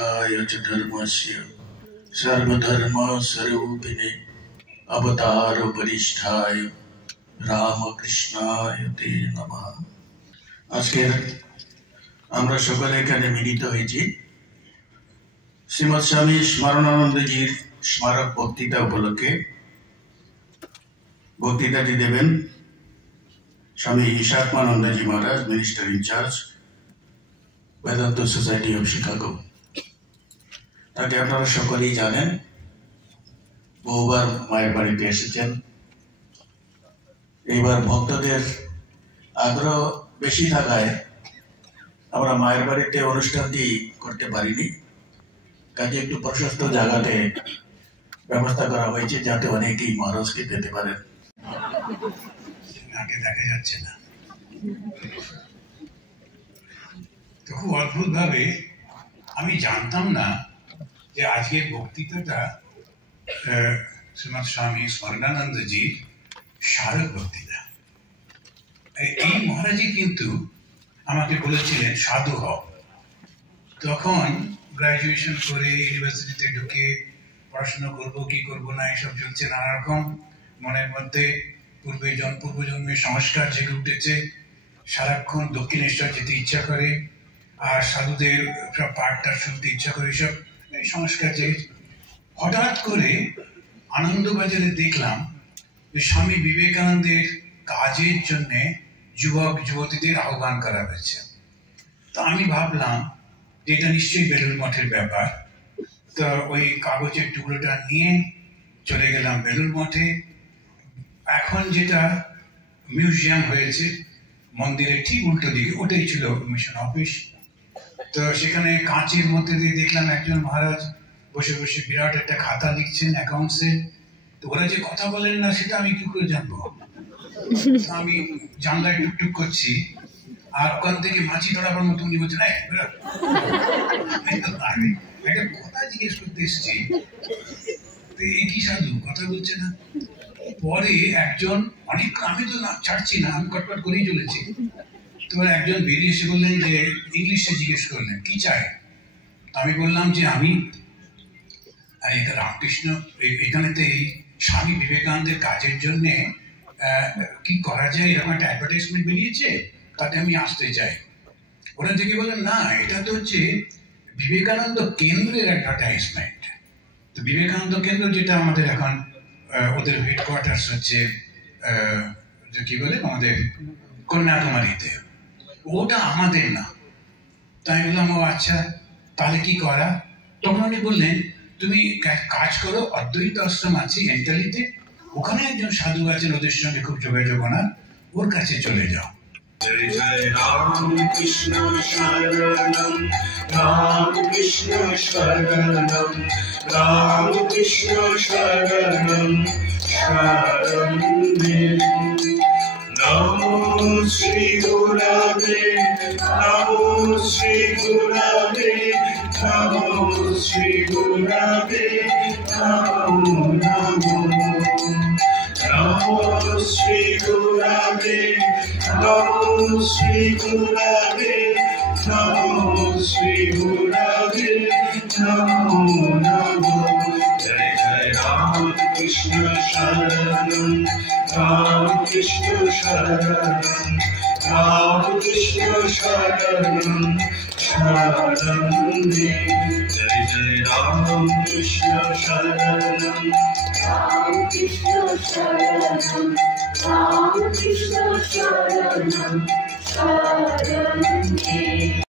प्रतिष्ठाय च धर्मस्य सर्वधर्मस्वरूपिणे अवतार वरिष्ठाय रामकृष्णाय ते नमः। আজকের আমরা সকলে এখানে মিলিত হয়েছি শ্রীমৎ স্বামী স্মরণানন্দজির স্মারক বক্তৃতা উপলক্ষে। বক্তৃতাটি দেবেন Swami Ishatmanandaji Maharaj, minister in charge, Vedanta society of Chicago. তাকে আপনারা সকলেই জানেন, বহুবার মায়ের বাড়িতে এসেছেন। এইবার ভক্তদের আগ্রহ বেশি থাকায় আমরা মায়ের বাড়িতে অনুষ্ঠানটি করতে পারিনি, কাজে একটু প্রশস্ত জায়গাতে ব্যবস্থা করা হয়েছে যাতে অনেকেই মহারাজকে পেতে পারেন। আগে দেখা যাচ্ছে না তো খুব অদ্ভুত ভাবে আমি জানতাম না যে আজকের বক্তৃতাটা শ্রীমৎ স্বামী স্মরণানন্দজির স্মারক বক্তৃতা। এই মহারাজই কিন্তু আমাকে বলেছিলেন সাধু হও। তখন গ্রাজুয়েশন করে ইউনিভার্সিটিতে ঢুকে পড়াশোনা করবো কি করবো না এসব চলছে, নানা রকম মনের মধ্যে পূর্বজন্মের সংস্কার জেগে উঠেছে। সারাক্ষণ দক্ষিণেশ্বর যেতে ইচ্ছা করে, আর সাধুদের সব পাঠটা শুনতে ইচ্ছা করে, সব সংস্কার জেগে। হঠাৎ করে আনন্দবাজারে দেখলাম যে স্বামী বিবেকানন্দের কাজের জন্য যুবক যুবতীদের আহ্বান করা হয়েছে। তো আমি ভাবলাম যে এটা নিশ্চয়ই বেলুড় মঠের ব্যাপার। তো ওই কাগজের টুকরোটা নিয়ে চলে গেলাম বেলুড় মঠে। এখন যেটা মিউজিয়াম হয়েছে মন্দিরের ঠিক উল্টো দিকে, ওটাই ছিল মিশন অফিস। তো সেখানে কাঁচের মধ্যে দিয়ে দেখলাম একজন মহারাজ বসে বসে বিরাট একটা খাতা লিখছেন অ্যাকাউন্টসে। তো ওরা যে কথা বলেন না সেটা আমি কি করে জানবো? আমি জানলায় টুকটুক করছি, আর ওখান থেকে মাছি ধরাবার মতন বলছে না, একটা কথা জিজ্ঞেস করতে এসছি, এই কি সাধু কথা বলছে না। পরে একজন অনেক, আমি তো না ছাড়ছি না, আমি কটকট করেই চলেছি। তো একজন বেরিয়ে এসে বললেন যে ইংলিশে জিজ্ঞেস করলেন কি চাই। আমি বললাম যে আমি রামকৃষ্ণ এখানেতে স্বামী বিবেকানন্দের কাজের জন্য কি করা যায়, এরকম একটা অ্যাডভার্টাইজমেন্ট বেরিয়েছে, তাতে আমি আসতে চাই। ওরা দেখে বললেন না, এটা তো হচ্ছে বিবেকানন্দ কেন্দ্রের অ্যাডভার্টাইজমেন্ট। তো বিবেকানন্দ কেন্দ্র যেটা আমাদের এখন ওদের হেডকোয়ার্টার্স হচ্ছে কি বলে আমাদের কন্যাকুমারীতে, ওটা আমাদের না। তাই বললাম ও আচ্ছা, তাহলে কি করা? তখন উনি বললেন তুমি কাজ করো, অদ্বৈত আশ্রম আছে এন্টালিতে, ওখানে একজন সাধু আছেন, ওদের সঙ্গে খুব যোগাযোগ আনার, ওর কাছে চলে যাও। জয় জয় রাম কৃষ্ণ শরণম রাম কৃষ্ণ শরণম রাম কৃষ্ণ শরণম শরণম নমো শ্রী গুরবে নমো শ্রী গুরবে নমো শ্রী গুরবে নমো নমো নমো শ্রী গুরবে নমো শ্রী গুরবে নমো শ্রী গুরবে নমো নমো জয় জয় রাম কৃষ্ণ শরণম রাম কৃষ্ণ শরণম রাম কৃষ্ণ শরণম শরণম জয় জয় রাম কৃষ্ণ শরণম রাম কৃষ্ণ শরণম রাম কৃষ্ণ শরণম শরণম।